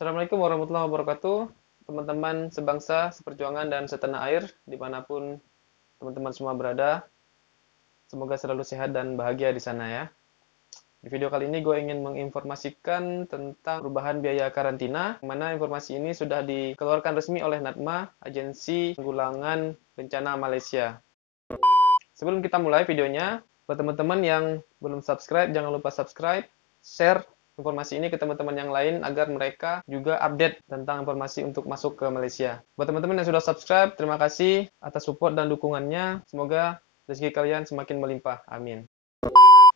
Assalamualaikum warahmatullahi wabarakatuh, teman-teman sebangsa, seperjuangan, dan setanah air, dimanapun teman-teman semua berada. Semoga selalu sehat dan bahagia di sana ya. Di video kali ini gue ingin menginformasikan tentang perubahan biaya karantina, mana informasi ini sudah dikeluarkan resmi oleh NATMA, Agensi Penanggulangan Bencana Malaysia. Sebelum kita mulai videonya, buat teman-teman yang belum subscribe, jangan lupa subscribe, share informasi ini ke teman-teman yang lain agar mereka juga update tentang informasi untuk masuk ke Malaysia. Buat teman-teman yang sudah subscribe, terima kasih atas support dan dukungannya. Semoga rezeki kalian semakin melimpah. Amin.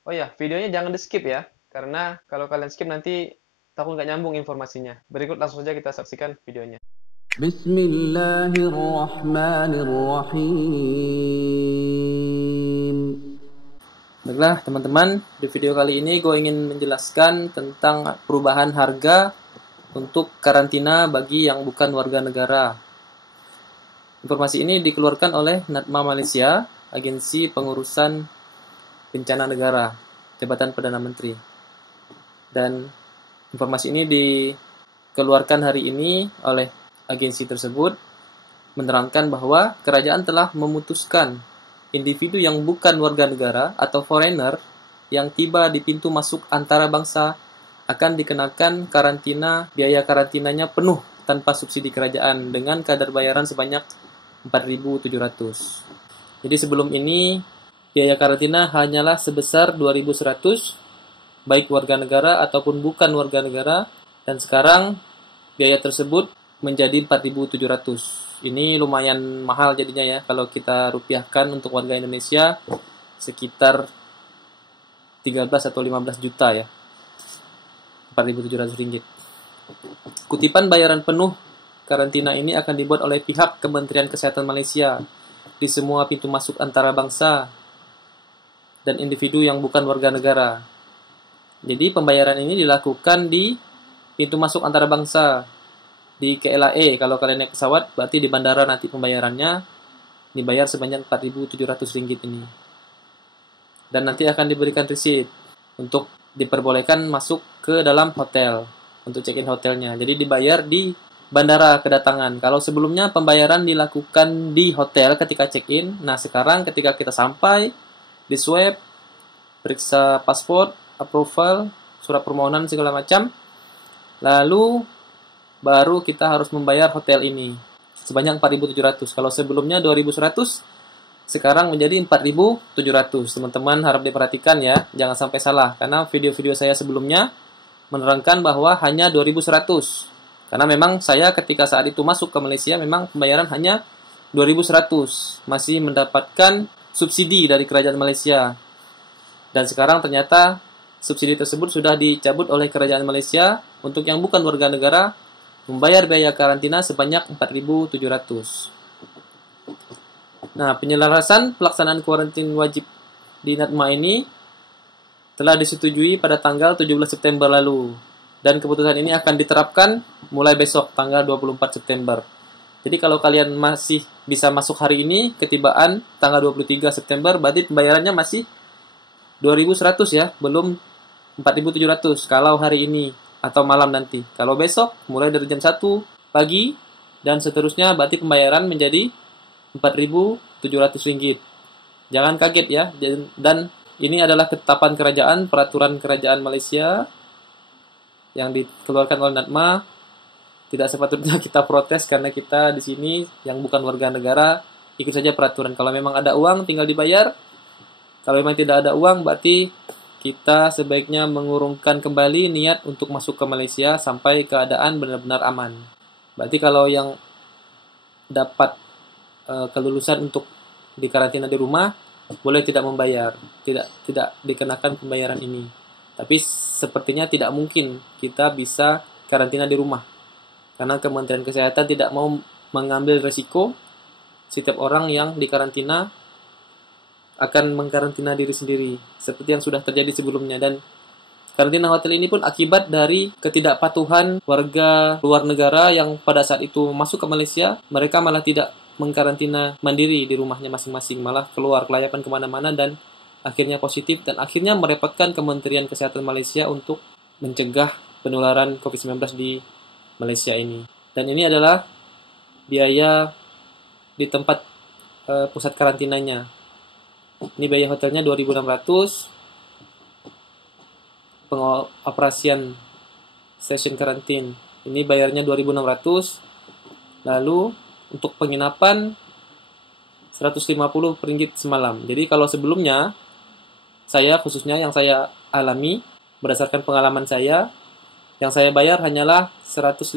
Oh ya, videonya jangan di skip ya, karena kalau kalian skip nanti takut nggak nyambung informasinya. Berikut langsung saja kita saksikan videonya. Bismillahirrahmanirrahim. Baiklah teman-teman, di video kali ini gue ingin menjelaskan tentang perubahan harga untuk karantina bagi yang bukan warga negara. Informasi ini dikeluarkan oleh NATMA Malaysia, Agensi Pengurusan Bencana Negara, Jabatan Perdana Menteri. Dan informasi ini dikeluarkan hari ini oleh agensi tersebut, menerangkan bahwa kerajaan telah memutuskan individu yang bukan warga negara atau foreigner yang tiba di pintu masuk antara bangsa akan dikenakan karantina, biaya karantinanya penuh tanpa subsidi kerajaan dengan kadar bayaran sebanyak 4.700. Jadi sebelum ini biaya karantina hanyalah sebesar 2.100 baik warga negara ataupun bukan warga negara, dan sekarang biaya tersebut menjadi 4.700. Ini lumayan mahal jadinya ya, kalau kita rupiahkan untuk warga Indonesia sekitar 13 atau 15 juta ya. 4.700 ringgit. Kutipan bayaran penuh karantina ini akan dibuat oleh pihak Kementerian Kesehatan Malaysia di semua pintu masuk antara bangsa dan individu yang bukan warga negara. Jadi pembayaran ini dilakukan di pintu masuk antara bangsa, di KLAA. Kalau kalian naik pesawat, berarti di bandara nanti pembayarannya dibayar sebanyak 4.700 ringgit ini. Dan nanti akan diberikan receipt untuk diperbolehkan masuk ke dalam hotel, untuk check-in hotelnya. Jadi dibayar di bandara kedatangan. Kalau sebelumnya pembayaran dilakukan di hotel ketika check-in, nah sekarang ketika kita sampai, di swab, periksa paspor, approval, surat permohonan segala macam, lalu baru kita harus membayar hotel ini sebanyak 4.700. Kalau sebelumnya 2.100, sekarang menjadi 4.700. Teman-teman harap diperhatikan ya, jangan sampai salah, karena video-video saya sebelumnya menerangkan bahwa hanya 2.100. Karena memang saya ketika saat itu masuk ke Malaysia memang pembayaran hanya 2.100, masih mendapatkan subsidi dari kerajaan Malaysia. Dan sekarang ternyata subsidi tersebut sudah dicabut oleh kerajaan Malaysia untuk yang bukan warga negara membayar biaya karantina sebanyak 4.700. Nah, penyelarasan pelaksanaan kuarantin wajib di NATMA ini telah disetujui pada tanggal 17 September lalu. Dan keputusan ini akan diterapkan mulai besok tanggal 24 September. Jadi kalau kalian masih bisa masuk hari ini, ketibaan tanggal 23 September, berarti pembayarannya masih 2.100 ya, belum 4.700 kalau hari ini atau malam nanti. Kalau besok, mulai dari jam 1 pagi dan seterusnya, berarti pembayaran menjadi 4.700 ringgit. Jangan kaget ya, dan ini adalah ketetapan kerajaan, peraturan kerajaan Malaysia yang dikeluarkan oleh NATMA. Tidak sepatutnya kita protes karena kita di sini yang bukan warga negara, ikut saja peraturan. Kalau memang ada uang tinggal dibayar. Kalau memang tidak ada uang berarti kita sebaiknya mengurungkan kembali niat untuk masuk ke Malaysia sampai keadaan benar-benar aman. Berarti kalau yang dapat kelulusan untuk dikarantina di rumah boleh tidak membayar, tidak dikenakan pembayaran ini. Tapi sepertinya tidak mungkin kita bisa karantina di rumah. Karena Kementerian Kesehatan tidak mau mengambil resiko setiap orang yang dikarantina akan mengkarantina diri sendiri, seperti yang sudah terjadi sebelumnya. Dan karantina hotel ini pun akibat dari ketidakpatuhan warga luar negara yang pada saat itu masuk ke Malaysia, mereka malah tidak mengkarantina mandiri di rumahnya masing-masing, malah keluar kelayapan kemana-mana dan akhirnya positif, dan akhirnya merepotkan Kementerian Kesehatan Malaysia untuk mencegah penularan COVID-19 di Malaysia ini. Dan ini adalah biaya di tempat pusat karantinanya. Ini biaya hotelnya 2.600, pengoperasian stasiun karantin ini bayarnya 2.600, lalu untuk penginapan 150 ringgit semalam. Jadi kalau sebelumnya saya khususnya yang saya alami berdasarkan pengalaman saya, yang saya bayar hanyalah 150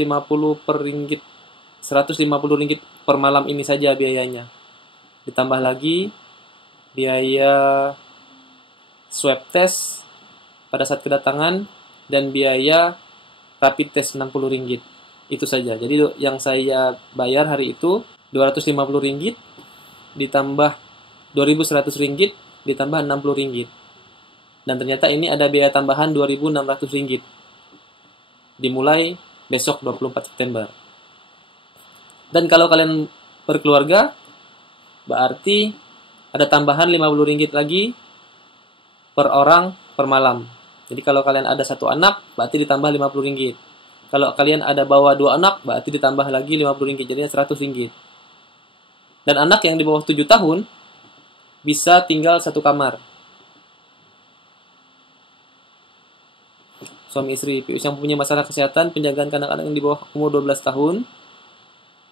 ringgit per malam ini saja biayanya. Ditambah lagi biaya swab test pada saat kedatangan dan biaya rapid test 60 ringgit. Itu saja. Jadi yang saya bayar hari itu 250 ringgit ditambah 2.100 ringgit ditambah 60 ringgit. Dan ternyata ini ada biaya tambahan 2.600 ringgit. Dimulai besok 24 September. Dan kalau kalian berkeluarga, berarti ada tambahan 50 ringgit lagi per orang per malam. Jadi kalau kalian ada satu anak, berarti ditambah 50 ringgit. Kalau kalian ada bawa 2 anak, berarti ditambah lagi 50 ringgit. Jadinya 100 ringgit. Dan anak yang di bawah 7 tahun bisa tinggal satu kamar. Suami istri, PIUS yang punya masalah kesehatan, penjagaan anak-anak yang di bawah umur 12 tahun,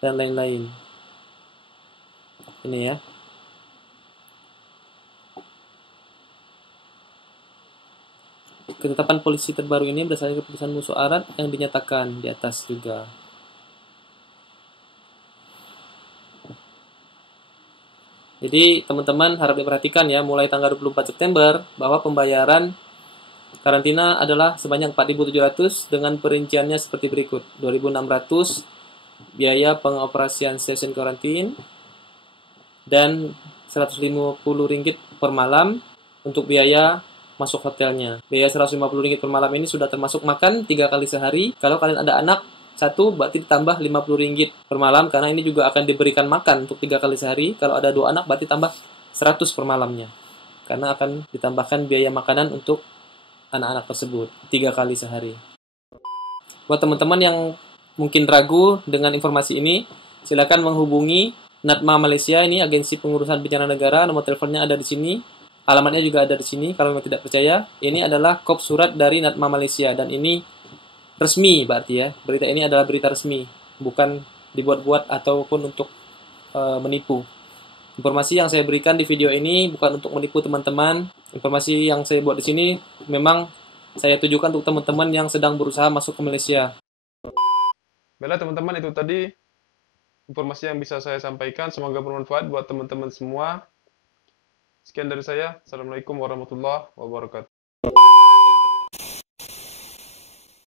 dan lain-lain. Ini ya. Ketetapan polisi terbaru ini berdasarkan keputusan musyawarah yang dinyatakan di atas juga. Jadi teman-teman harap diperhatikan ya, mulai tanggal 24 September bahwa pembayaran karantina adalah sebanyak 4.700 dengan perinciannya seperti berikut. 2.600 biaya pengoperasian stasiun karantin dan 150 ringgit per malam untuk biaya masuk hotelnya. Biaya 150 ringgit per malam ini sudah termasuk makan 3 kali sehari. Kalau kalian ada anak satu, berarti ditambah 50 ringgit per malam, karena ini juga akan diberikan makan untuk 3 kali sehari. Kalau ada 2 anak, berarti tambah 100 per malamnya, karena akan ditambahkan biaya makanan untuk anak-anak tersebut 3 kali sehari. Buat teman-teman yang mungkin ragu dengan informasi ini, silakan menghubungi NATMA Malaysia, ini Agensi Pengurusan Bencana Negara. Nomor teleponnya ada di sini. Alamatnya juga ada di sini. Kalau memang tidak percaya, ini adalah kop surat dari NATMA Malaysia dan ini resmi berarti ya. Berita ini adalah berita resmi, bukan dibuat-buat ataupun untuk menipu. Informasi yang saya berikan di video ini bukan untuk menipu teman-teman. Informasi yang saya buat di sini memang saya tujukan untuk teman-teman yang sedang berusaha masuk ke Malaysia. Baiklah teman-teman, itu tadi informasi yang bisa saya sampaikan. Semoga bermanfaat buat teman-teman semua. Sekian dari saya. Assalamualaikum warahmatullahi wabarakatuh.